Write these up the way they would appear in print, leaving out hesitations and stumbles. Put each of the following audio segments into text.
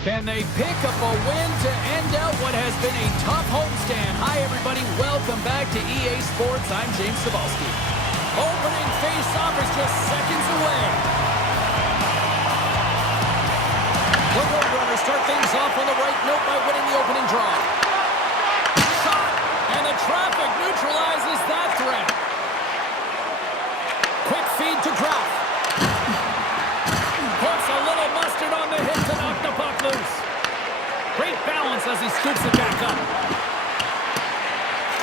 Can they pick up a win to end out what has been a tough homestand? Hi, everybody. Welcome back to EA Sports. I'm James Cebulski. Opening face-off is just seconds away. The Roadrunners start things off on the right note by winning the opening draw. Shot, and the traffic neutralizes that threat. Quick feed to Kraft. Puts a little mustard on the hit to knock the puck loose. Great balance as he scoops it back up.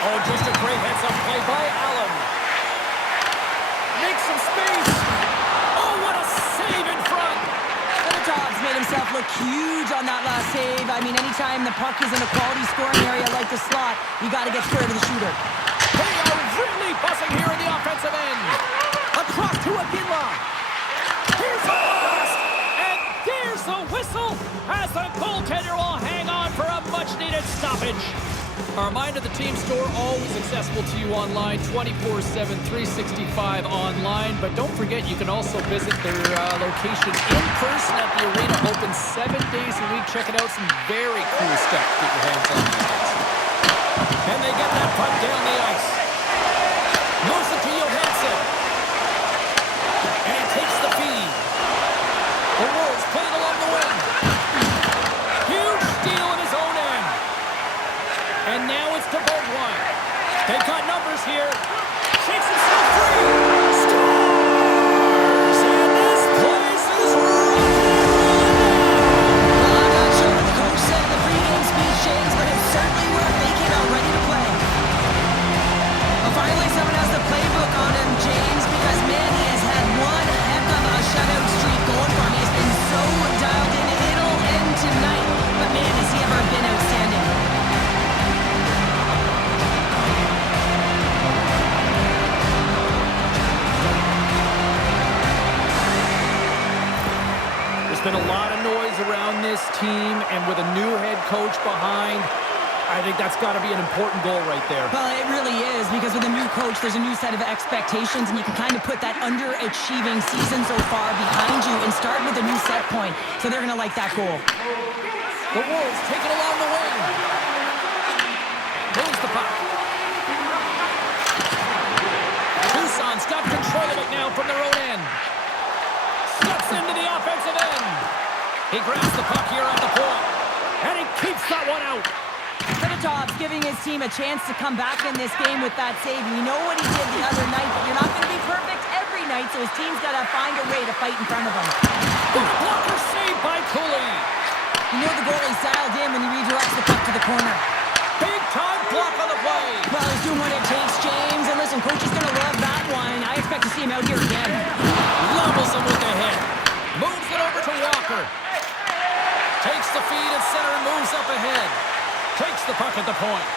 Oh, just a great heads-up play by Allen. Makes some space. Oh, what a save in front. And the Dogs made himself look huge on that last save. I mean, anytime the puck is in a quality scoring area like the slot, you got to get square to the shooter. They are really buzzing here in the offensive end. Across to Aguila. Here's a blast. And there's the whistle as the goaltender will hang on for a much-needed stoppage. Our Mind of the Team store, always accessible to you online, 24/7, 365 online. But don't forget, you can also visit their location in person at the arena, open 7 days a week. Check it out, some very cool stuff to get your hands on these days. And they get that puck down the ice. Moves it to Johansson. And takes the feed. The Wolves playing along the wing. Huge steal in his own end. And now it's to Beauvoir. They've got numbers here. Shakes himself free. Scores! And this place is rocking. Well, I'm not sure what the coach said in the pregame speech, James, but it certainly worked. They came out ready to play. Well, finally, someone has the playbook on him, James, because, man, he has had one heck of a shutout streak going for him. He's been so dialed in. It'll end tonight, but, man, has he ever been outstanding. There's been a lot of noise around this team, and with a new head coach behind, I think that's got to be an important goal right there. Well, it really is, because with a new coach, there's a new set of expectations, and you can kind of put that underachieving season so far behind you and start with a new set point. So they're going to like that goal. The Wolves take it along the wing. Moves the puck. Tucson's got control of it now from their own end. Steps into the offensive end. He grabs the puck here at the point, and he keeps that one out. Dobbs giving his team a chance to come back in this game with that save. We know what he did the other night, but you're not going to be perfect every night, so his team's got to find a way to fight in front of him. Blocker saved by Cooley. You know the goalie's dialed in when he redirects the puck to the corner. Big time block on the play. Well, he's doing what it takes, James. And listen, coach is going to love that one. I expect to see him out here again. Levels him with the hit. Moves it over to Walker. Takes the feed at center and moves up ahead. Takes the puck at the point.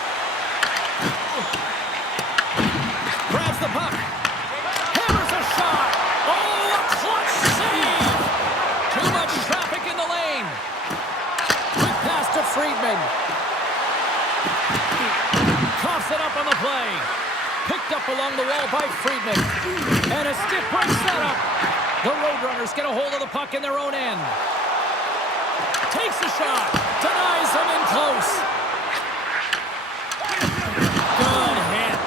Grabs the puck. Hammers a shot. Oh, a clutch save. Too much traffic in the lane. Quick pass to Friedman. Coughs it up on the play. Picked up along the wall by Friedman. And a stiff break setup. The Roadrunners get a hold of the puck in their own end. Takes a shot. Denies him in close. Good hit.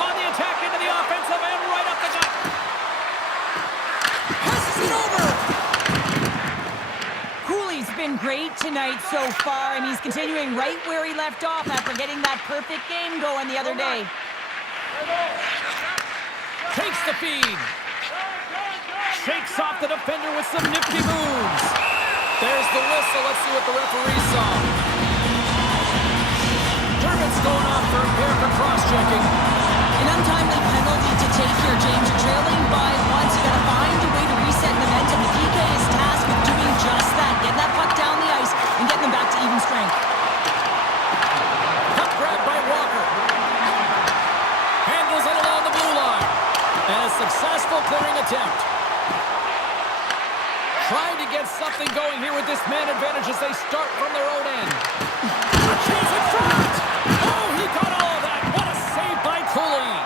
On the attack into the offensive end, right up the gut. Passes it over. Cooley's been great tonight so far, and he's continuing right where he left off after getting that perfect game going the other day. Takes the feed. Shakes off the defender with some nifty moves. There's the whistle. Let's see what the referee saw. Dermott's going off for a pair for cross-checking. An untimely penalty to take here, James. You're trailing by once. You got to find a way to reset momentum. The PK is tasked with doing just that. Getting that puck down the ice and getting them back to even strength. Puck grabbed by Walker. Handles it along the blue line. And a successful clearing attempt. Trying to get something going here with this man advantage as they start from their own end. A chance in front! Oh, he got all of that! What a save by Cooley!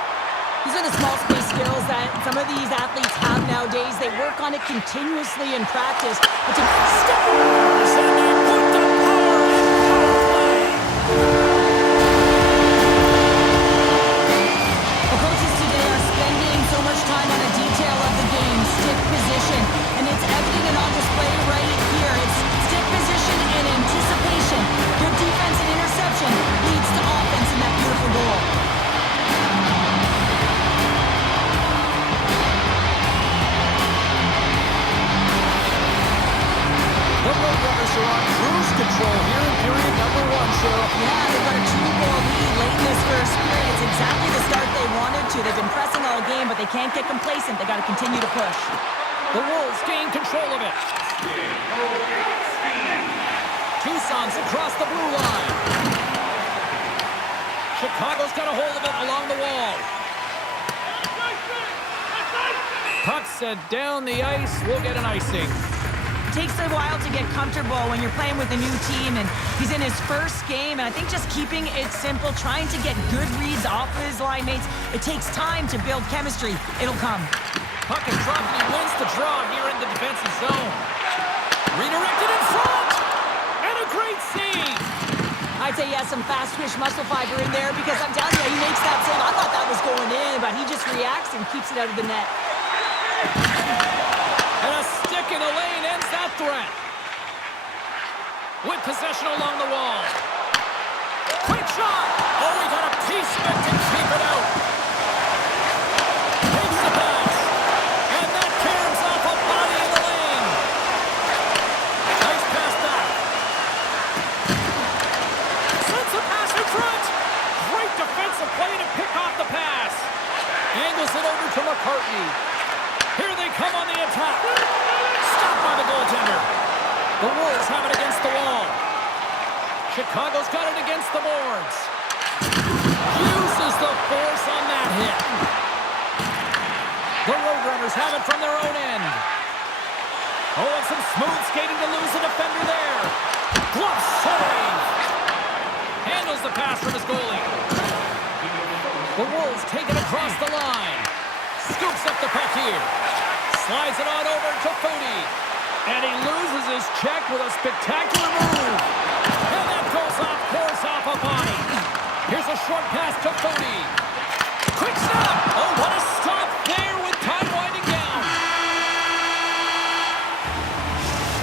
These are the small space skills that some of these athletes have nowadays. They work on it continuously in practice. But to Steppers, and they The Roadrunners are on cruise control here in period number 1, Cheryl. Yeah, they've got a 2-goal lead late in this first period. It's exactly the start they wanted to. They've been pressing all game, but they can't get complacent. They got to continue to push. The Wolves gain control of it. Tucson's across the blue line. Chicago's got a hold of it along the wall. Puck sent down the ice. We'll get an icing. Takes a while to get comfortable when you're playing with a new team, and he's in his first game, and I think just keeping it simple, trying to get good reads off of his line mates, it takes time to build chemistry. It'll come. Puck is dropped, and he wins the draw here in the defensive zone. Redirected in front, and a great save. I'd say he has some fast twitch muscle fiber in there, because I'm telling you, he makes that save. I thought that was going in, but he just reacts and keeps it out of the net. And a stick in the lane ends that threat. With possession along the wall. Quick shot. Oh, he got a piece of it to keep it out. Takes the pass. And that caroms off a body in the lane. Nice pass back. Sends a pass in front. Great defensive play to pick off the pass. Angles it over to McCartney. Here they come on the attack. Stopped by the goaltender. The Wolves have it against the wall. Chicago's got it against the boards. Uses the force on that hit. The Roadrunners have it from their own end. Oh, and some smooth skating to lose the defender there. Glove save. Handles the pass from his goalie. The Wolves take it across the line. Scoops up the puck here. Slides it on over to Foudy. And he loses his check with a spectacular move. And that goes off course off a body. Here's a short pass to Foudy. Quick stop. Oh, what a stop there with time winding down.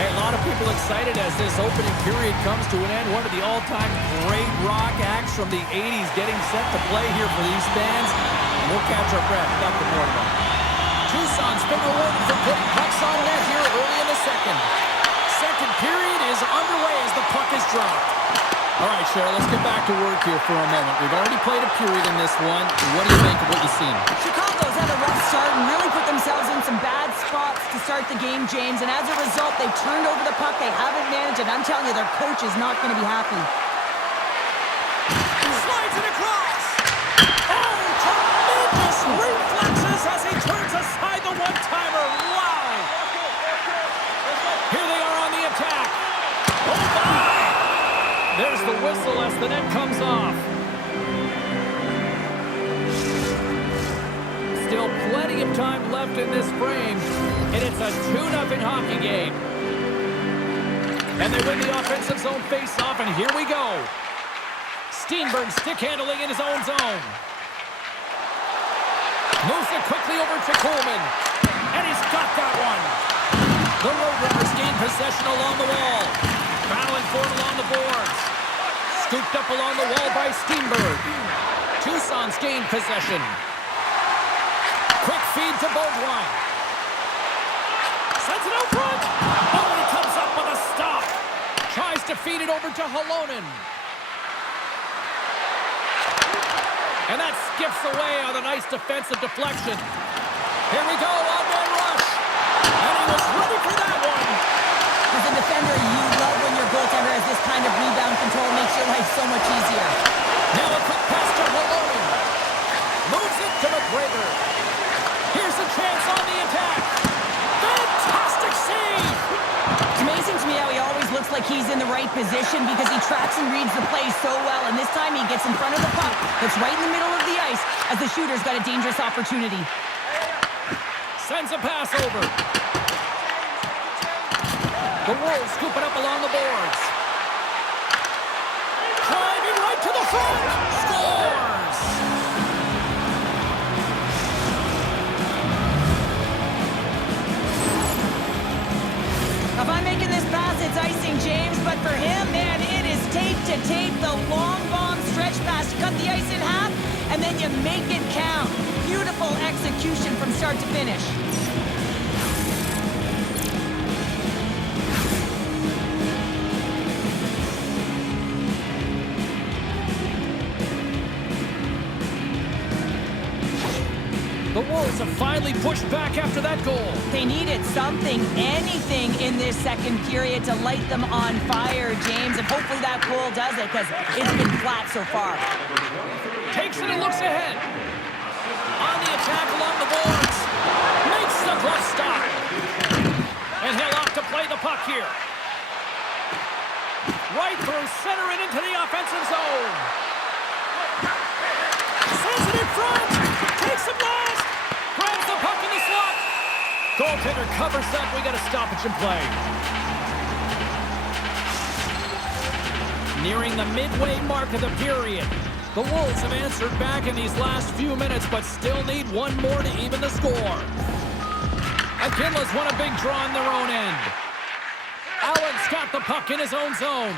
Hey, a lot of people excited as this opening period comes to an end. One of the all-time great rock acts from the 80s getting set to play here for these fans. And we'll catch our breath. Back to more tomorrow. Tucson's been rewarded for putting pucks on net here early in the second. Second period is underway as the puck is dropped. All right, Cheryl, let's get back to work here for a moment. We've already played a period in this one. What do you make of what you've seen? Chicago's had a rough start and really put themselves in some bad spots to start the game, James. And as a result, they've turned over the puck. They haven't managed it. I'm telling you, their coach is not going to be happy. Slides it across. Oh, tremendous reflexes as he turns aside the one-timer. Wow. Here they are on the attack. Oh, my. There's the whistle as the net comes off. Still plenty of time left in this frame, and it's a 2-0 hockey game. And they win the offensive zone face-off, and here we go. Steenberg stick handling in his own zone. Moves it quickly over to Coleman, and he's got that one. The Roadrunners gain possession along the wall. Battling for it along the boards. Scooped up along the wall by Steenberg. Tucson's gained possession. Quick feed to Beaudoin. Sends it out front. Oh, and he comes up with a stop. Tries to feed it over to Halonen. And that skips away on a nice defensive deflection. Here we go, on-man rush. And he was ready for that one. As a defender, you love when your goaltender has this kind of rebound control. Makes your life so much easier. Now a quick pass to Halonen. Moves it to McGregor. Here's a chance on the attack. Fantastic save. It's amazing to me how he always looks like he's in the right position because he tracks and reads the play so well. And this time he gets in front of the puck that's right in the middle of the ice as the shooter's got a dangerous opportunity. Sends a pass over. The Wolves scoop it up along the boards. Driving right to the front. Scores! If I'm making this pass, it's icing, James. But for him, man, it is tape to tape. The long bomb stretch pass. You cut the ice in half, and then you make it count. Beautiful execution from start to finish. Wolves have finally pushed back after that goal. They needed something, anything in this second period to light them on fire, James, and hopefully that goal does it because it's been flat so far. Takes it and looks ahead. On the attack along the boards. Makes the glove stop. And he'll off to play the puck here. Right through center and into the offensive zone. Sends it in front. Takes a blast. Grabs the puck in the slot. Goaltender covers that. We got a stoppage in play. Nearing the midway mark of the period. The Wolves have answered back in these last few minutes, but still need one more to even the score. Akinla's won a big draw on their own end. Allen's got the puck in his own zone.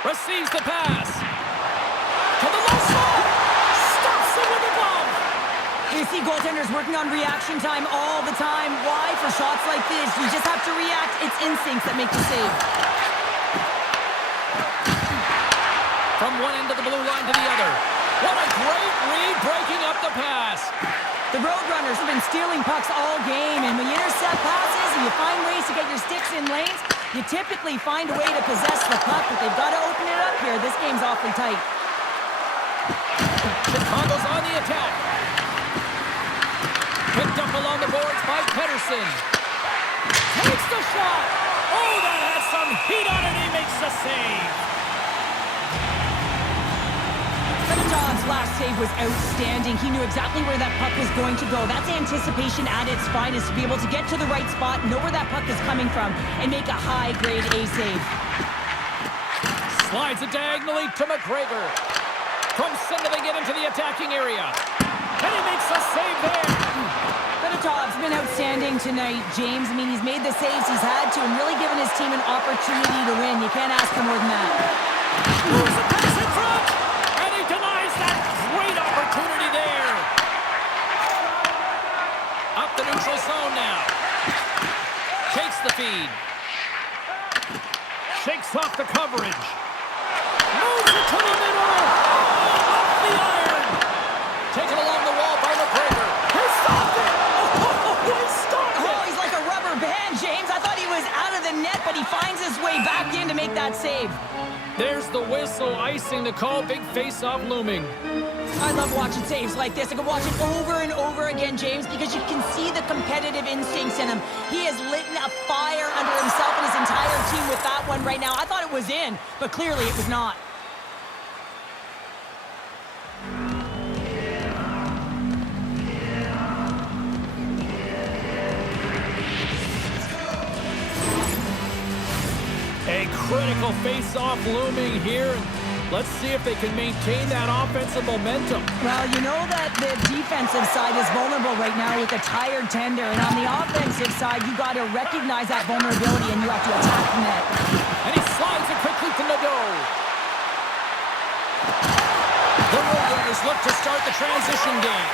Receives the pass. To the low slot. Stops it with a glove. You see goaltenders working on reaction time all the time. Why? For shots like this, you just have to react. It's instincts that make the save. From one end of the blue line to the other. What a great read breaking up the pass. The Roadrunners have been stealing pucks all game, and when you intercept passes and you find ways to get your sticks in lanes, you typically find a way to possess the puck, but they've got to open it up here. This game's awfully tight. Chicago's on the attack. Picked up along the boards by Pettersson. Takes the shot. Oh, that has some heat on it. He makes the save. Todd's last save was outstanding. He knew exactly where that puck was going to go. That's anticipation at its finest, to be able to get to the right spot, know where that puck is coming from, and make a high-grade A save. Slides it diagonally to McGregor. From center they get into the attacking area. And he makes the save there. Todd's been outstanding tonight, James. I mean, he's made the saves he's had to and really given his team an opportunity to win. You can't ask for more than that. Moves the pass in front. Denies that great opportunity there. Up the neutral zone now. Takes the feed. Shakes off the coverage. Moves it to the middle. Oh, off the iron. Taken along the wall by McGregor. He stopped it. Oh, he stopped it. Oh, he's like a rubber band, James. I thought he was out of the net, but he finds his way back in to make that save. There's the whistle, icing the call, big face-off looming. I love watching saves like this. I can watch it over and over again, James, because you can see the competitive instincts in him. He has lit a fire under himself and his entire team with that one right now. I thought it was in, but clearly it was not. A critical face-off looming here. Let's see if they can maintain that offensive momentum. Well, you know that the defensive side is vulnerable right now with a tired tender. And on the offensive side, you got to recognize that vulnerability and you have to attack the net. And he slides it quickly to Nadeau. The Roadrunners look to start the transition game.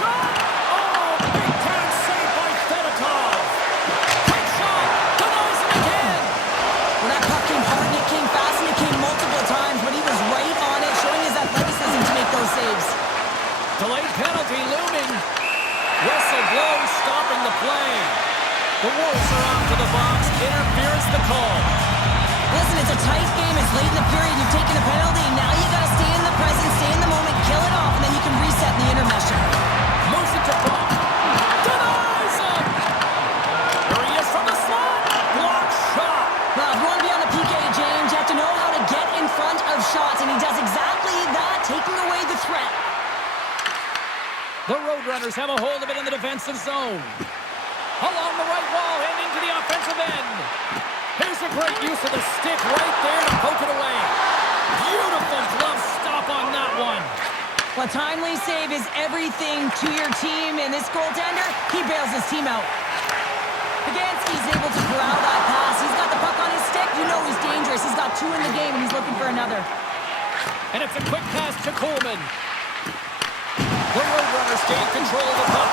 Shot! Oh, big-time save by Fedotov. Quick shot! Denies it again! Well, that puck came hard and it came fast and it came multiple times, but he was right on it, showing his athleticism to make those saves. Delayed penalty looming. Whistle blows, stopping the play. The Wolves are off to the box. Interference the call. Listen, it's a tight game. It's late in the period. You've taken a penalty. Now you got to stay in the present, stay in the moment, kill it off, and then you can reset in the intermission. Moves it to Brock. Denies him. There he is from the slot. Block shot. Well, if you want to be on the PK, James, you have to know how to get in front of shots, and he does exactly that, taking away the threat. The Roadrunners have a hold of it in the defensive zone. Along the right wall and into the offensive end. Here's a great use of the stick right there to poke it away. Beautiful glove stop on that one. Well, timely save is everything to your team, and this goaltender, he bails his team out. Pagansky's able to corral that pass. He's got the puck on his stick. You know he's dangerous. He's got two in the game, and he's looking for another. And it's a quick pass to Coleman. The Roadrunners gain control of the puck.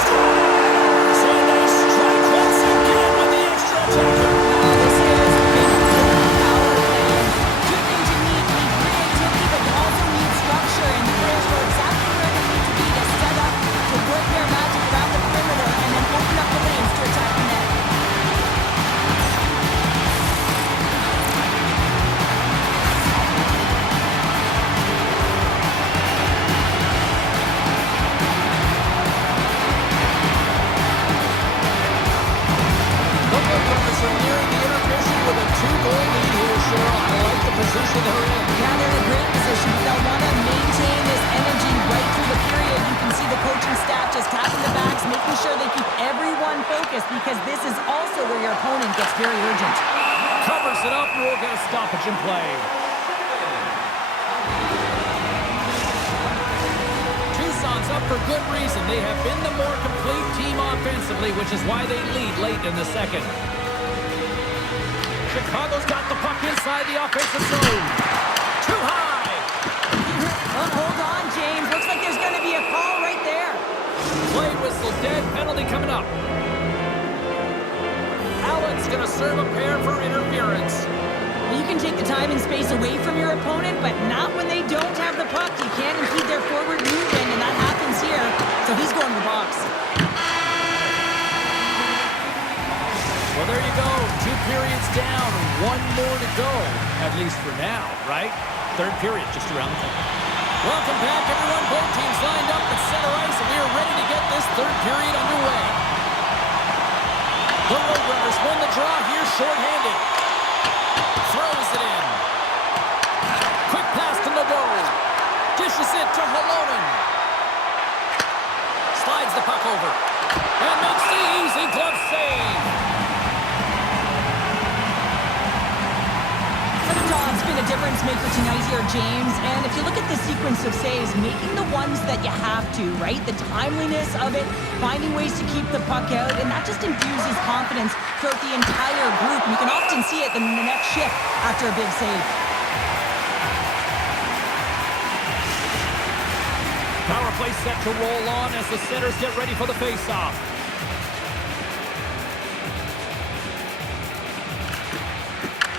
So they strike once again with the extra attacker. This is big power play. Good thing to need creativity, but you also need position they're in. Yeah, they're in a great position. They'll want to maintain this energy right through the period. You can see the coaching staff just tapping the backs, making sure they keep everyone focused because this is also where your opponent gets very urgent. Covers it up, and we'll get a stoppage in play. Tucson's up for good reason. They have been the more complete team offensively, which is why they lead late in the second. Chicago's got the puck inside the offensive zone. Too high. Hold on, James. Looks like there's going to be a call right there. Play whistle dead. Penalty coming up. Allen's going to serve a pair for interference. You can take the time and space away from your opponent, but not when they don't have the puck. You can't impede their forward movement, and that happens here. So he's going to the box. Well, there you go. 2 periods down, 1 more to go. At least for now, right? Third period just around the corner. Welcome back, everyone. Both teams lined up at center ice, and we are ready to get this third period underway. The Roadrunners win the draw here shorthanded. Throws it in. Quick pass to Nadeau. Dishes it to Halonen. Slides the puck over. And makes the easy glove save. It's been a difference maker tonight here, James. And if you look at the sequence of saves, making the ones that you have to, right? The timeliness of it, finding ways to keep the puck out, and that just infuses confidence throughout the entire group. And you can often see it in the next shift after a big save. Power play set to roll on as the centers get ready for the faceoff.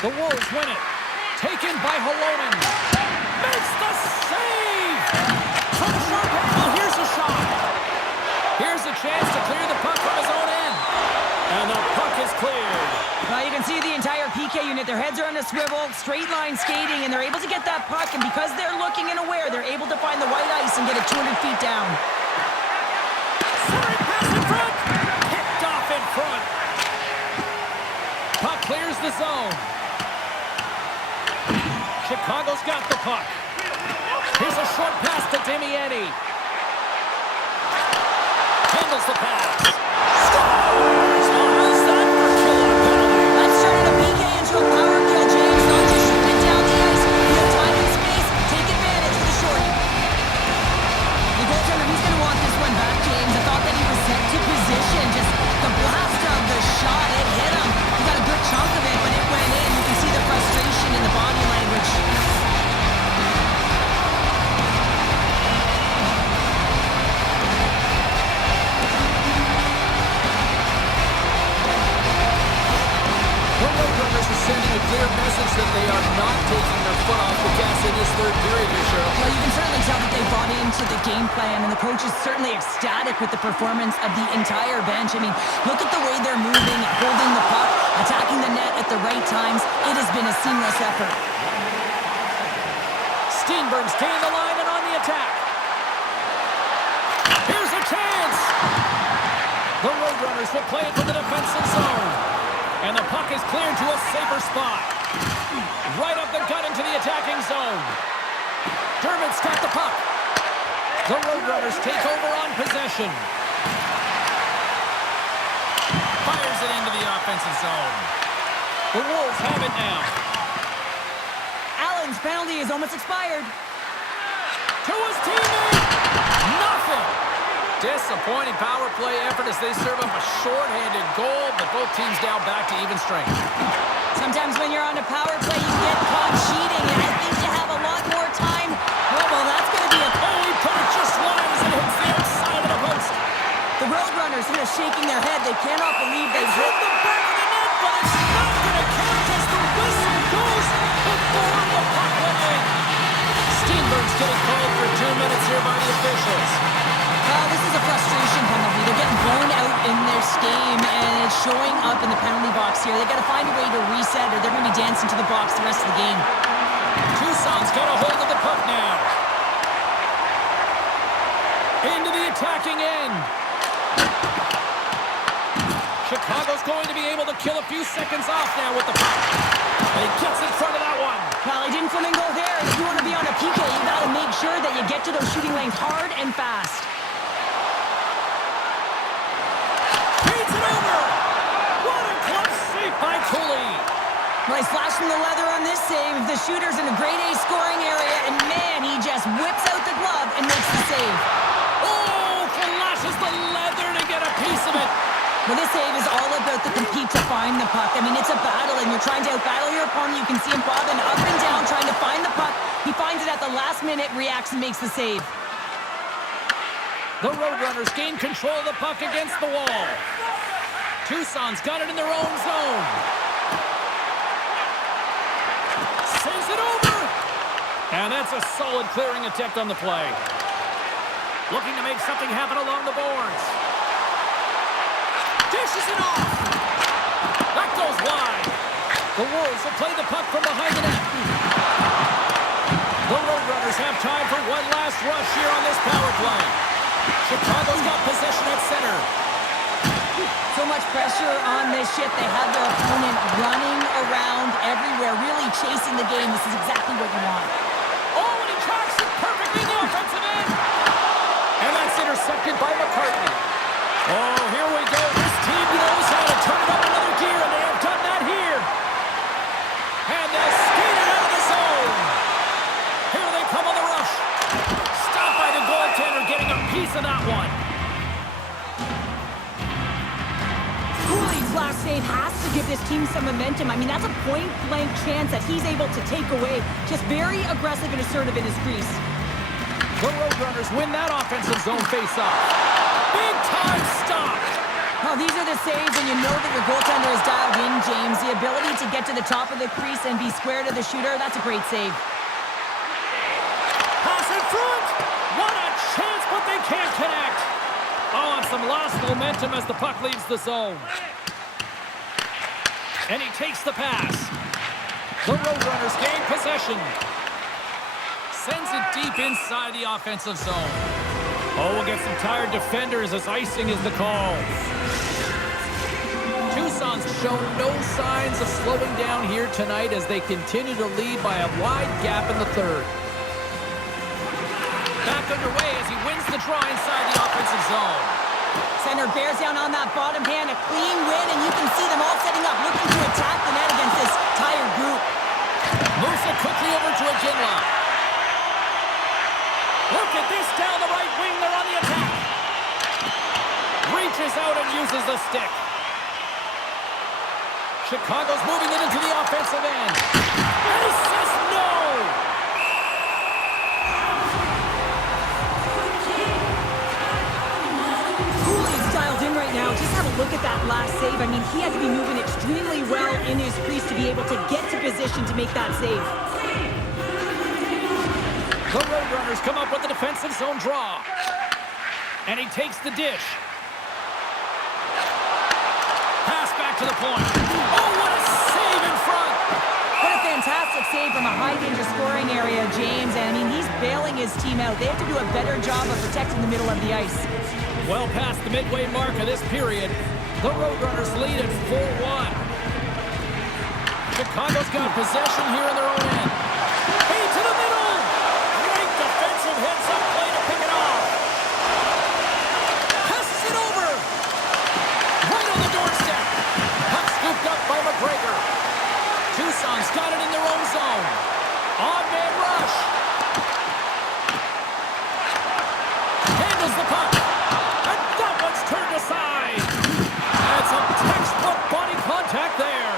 The Wolves win it. Taken by Halonen. Makes the save! From the sharp angle, here's a shot. Here's a chance to clear the puck from his own end. And the puck is cleared. Well, you can see the entire PK unit. Their heads are on a swivel, straight line skating, and they're able to get that puck. And because they're looking and aware, they're able to find the white ice and get it 200 feet down. Centering pass in front. Picked off in front. Puck clears the zone. Chicago's got the puck. Here's a short pass to Damiani. Handles the pass. Scores! Well, how's that for kill-off penalty? That's turning a PK into a power kill, James. Not just shoot it down the ice. You have time and space. Take advantage of the shorty. The goaltender, he's going to want this one back, James. I thought that he was set to position. Just the blast of the shot. It hit him. He got a good chunk of it, but it went in. You can see the frustration in the body language. The Roadrunners are sending a clear message that they are not taking their foot off the gas in this third period here, Cheryl. Well, you can certainly tell that they bought into the game plan, and the coach is certainly ecstatic with the performance of the entire bench. I mean, look at the way they're moving, holding the puck, attacking the net at the right times. It has been a seamless effort. Steenberg's gained the line and on the attack. Here's a chance! The Roadrunners will play it to the defensive zone. And the puck is cleared to a safer spot. Right up the gut into the attacking zone. Dermott's got the puck. The Roadrunners take over on possession. Fires it into the offensive zone. The Wolves have it now. Allen's penalty is almost expired. To his teammate. Nothing. Disappointing power play effort as they serve up a shorthanded goal, but both teams now back to even strength. Sometimes when you're on a power play, you get caught cheating, and I think you have a lot more time. Oh, well, that's going to be a... Oh, he put it just wide as it hits the outside of the post. The Roadrunners are shaking their head. They cannot believe they It's hit the back of the net, but it's not going to count as the whistle goes before the puck went in. Steenberg's getting called for 2 minutes here by the officials. This is a frustration penalty. They're getting blown out in this game, and it's showing up in the penalty box here. They got to find a way to reset, or they're going to be dancing to the box the rest of the game. Tucson's got a hold of the puck now. Into the attacking end. Chicago Chicago's going to be able to kill a few seconds off now with the puck. And he gets in front of that one. Well, he didn't flamingo there. If you want to be on a PK, you got to make sure that you get to those shooting lanes hard and fast. Beats it over. What a close save by Cooley. Nice flash from the leather on this save. The shooter's in a grade A scoring area, and man, he just whips out the glove and makes the save. Oh, flashes the leather to get a piece of it. Well, this save is all about the compete to find the puck. I mean, it's a battle, and you're trying to out-battle your opponent. You can see him bobbing up and down, trying to find the puck. He finds it at the last minute, reacts, and makes the save. The Roadrunners gain control of the puck against the wall. Tucson's got it in their own zone. Sends it over. And that's a solid clearing attempt on the play. Looking to make something happen along the boards. Dishes it off. That goes wide. The Wolves will play the puck from behind the net. The Roadrunners have time for one last rush here on this power play. Chicago's got possession at center. So much pressure on this ship. They have their opponent running around everywhere, really chasing the game. This is exactly what you want. Oh, and he tracks it perfectly in the offensive end. And that's intercepted by McCartney. Oh, here we go. This team knows how to turn it up another gear, and they have done that here. And they skate it out of the zone. Here they come on the rush. Stopped by the goaltender, getting a piece of that one. Cooley's last save has to give this team some momentum. I mean, that's a point-blank chance that he's able to take away. Just very aggressive and assertive in his crease. The Roadrunners win that offensive zone face-off. Big-time stop. Well, these are the saves, and you know that your goaltender is dialed in, James. The ability to get to the top of the crease and be square to the shooter, that's a great save. Pass in front. What a chance, but they can't connect. Oh, and some lost momentum as the puck leaves the zone. And he takes the pass. The Roadrunners gain possession. Sends it deep inside the offensive zone. Oh, we'll get some tired defenders as icing is the call. Tucson's shown no signs of slowing down here tonight as they continue to lead by a wide gap in the third. Back underway as he wins the draw inside the offensive zone. Center bears down on that bottom hand, a clean win, and you can see them all setting up, looking to attack the net against this tired group. Moves it quickly over to Aginla. Look at this down the right wing, they're on the attack. Reaches out and uses the stick. Chicago's moving it into the offensive end. And he says no! Cooley's dialed in right now. Just have a look at that last save. I mean, he had to be moving extremely well in his crease to be able to get to position to make that save. The Roadrunners come up with the defensive zone draw. And he takes the dish. Pass back to the point. Oh, what a save in front! What a fantastic save from a high-danger scoring area, James. And, I mean, he's bailing his team out. They have to do a better job of protecting the middle of the ice. Well past the midway mark of this period, the Roadrunners lead at 4-1. Chicago's got possession here in their own end. Hey, to the middle! Great defensive heads-up play to pick it off. Passes it over. Right on the doorstep. Puck scooped up by McGregor. Tucson's got it in their own zone. On-man rush. Handles the puck. And that one's turned aside. And some textbook body contact there.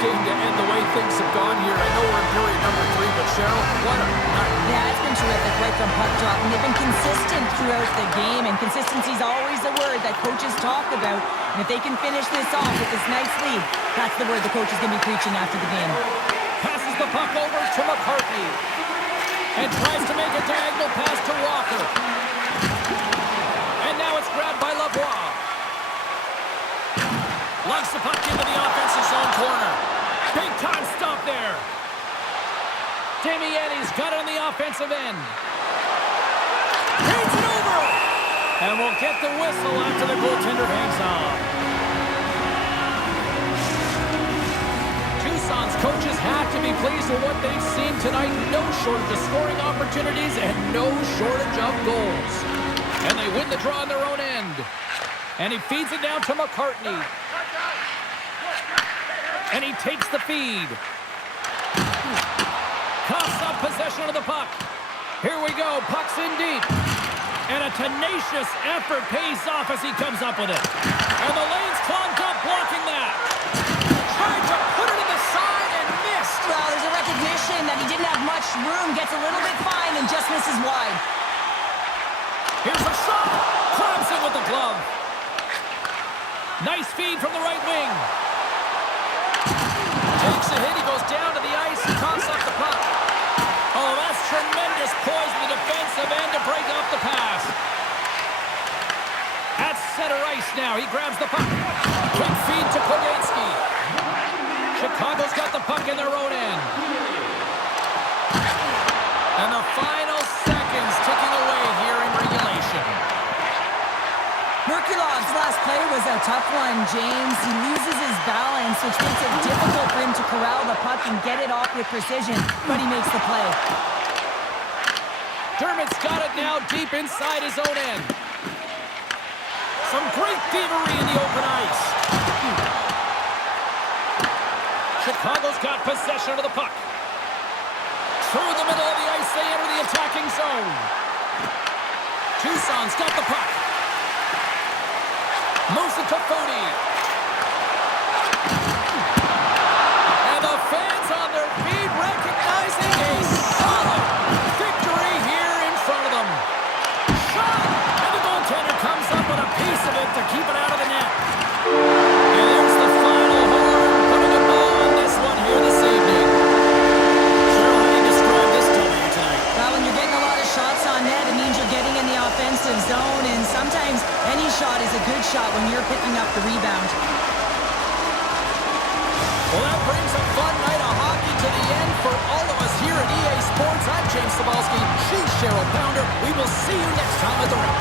game to end the way things have gone here. I know we're in period number 3, but Cheryl, what a night. Yeah, it's been terrific right from puck drop. And they've been consistent throughout the game, and consistency is always the word that coaches talk about. And if they can finish this off with this nice lead, that's the word the coach is going to be preaching after the game. Passes the puck over to McCartney. And tries to make a diagonal pass to Walker. And now it's grabbed by Lavoie. Lugs the puck into the offensive zone corner. Big time stop there. Damiani's got it on the offensive end. Hangs it over. And we'll get the whistle after the goaltender hangs on. Tucson's coaches have to be pleased with what they've seen tonight. No shortage of scoring opportunities and no shortage of goals. And they win the draw on their own end. And he feeds it down to McCartney. And he takes the feed. Coughs up possession of the puck. Here we go. Puck's in deep. And a tenacious effort pays off as he comes up with it. And the lane's clogged up, blocking that. Tried to put it in the side and missed. Well, there's a recognition that he didn't have much room. Gets a little bit fine and just misses wide. Here's a shot. Claps it with the glove. Nice feed from the right wing. Takes a hit. He goes down to the ice and coughs up the puck. Oh, that's tremendous poise in the defensive end to break off the pass. At center ice now. He grabs the puck. Quick feed to Poganski. Chicago's got the puck in their own end. And the final seconds ticking away here in regulation. Merkulov's last play was a tough one, James. He loses his balance, which makes it difficult for him to corral the puck and get it off with precision, but he makes the play. Dermott's got it now deep inside his own end. Some great thievery in the open ice. Chicago's got possession of the puck. Through the middle of the ice, they enter the attacking zone. Tucson's got the puck. Moves it to Fody. And the fans on their feet recognizing a solid victory here in front of them. Shot! And the goaltender comes up with a piece of it to keep it out of the net. And there's the final horn, putting a bow on this one here this evening. Cheryl, how do you describe this W tonight? Well, when you're getting a lot of shots on net, it means you're getting in the offensive zone, and sometimes any shot is a good shot when you're picking up the rebound. Well, that brings a fun night of hockey to the end for all of us here at EA Sports. I'm James Cebulski. She's Cheryl Pounder. We will see you next time at the rink.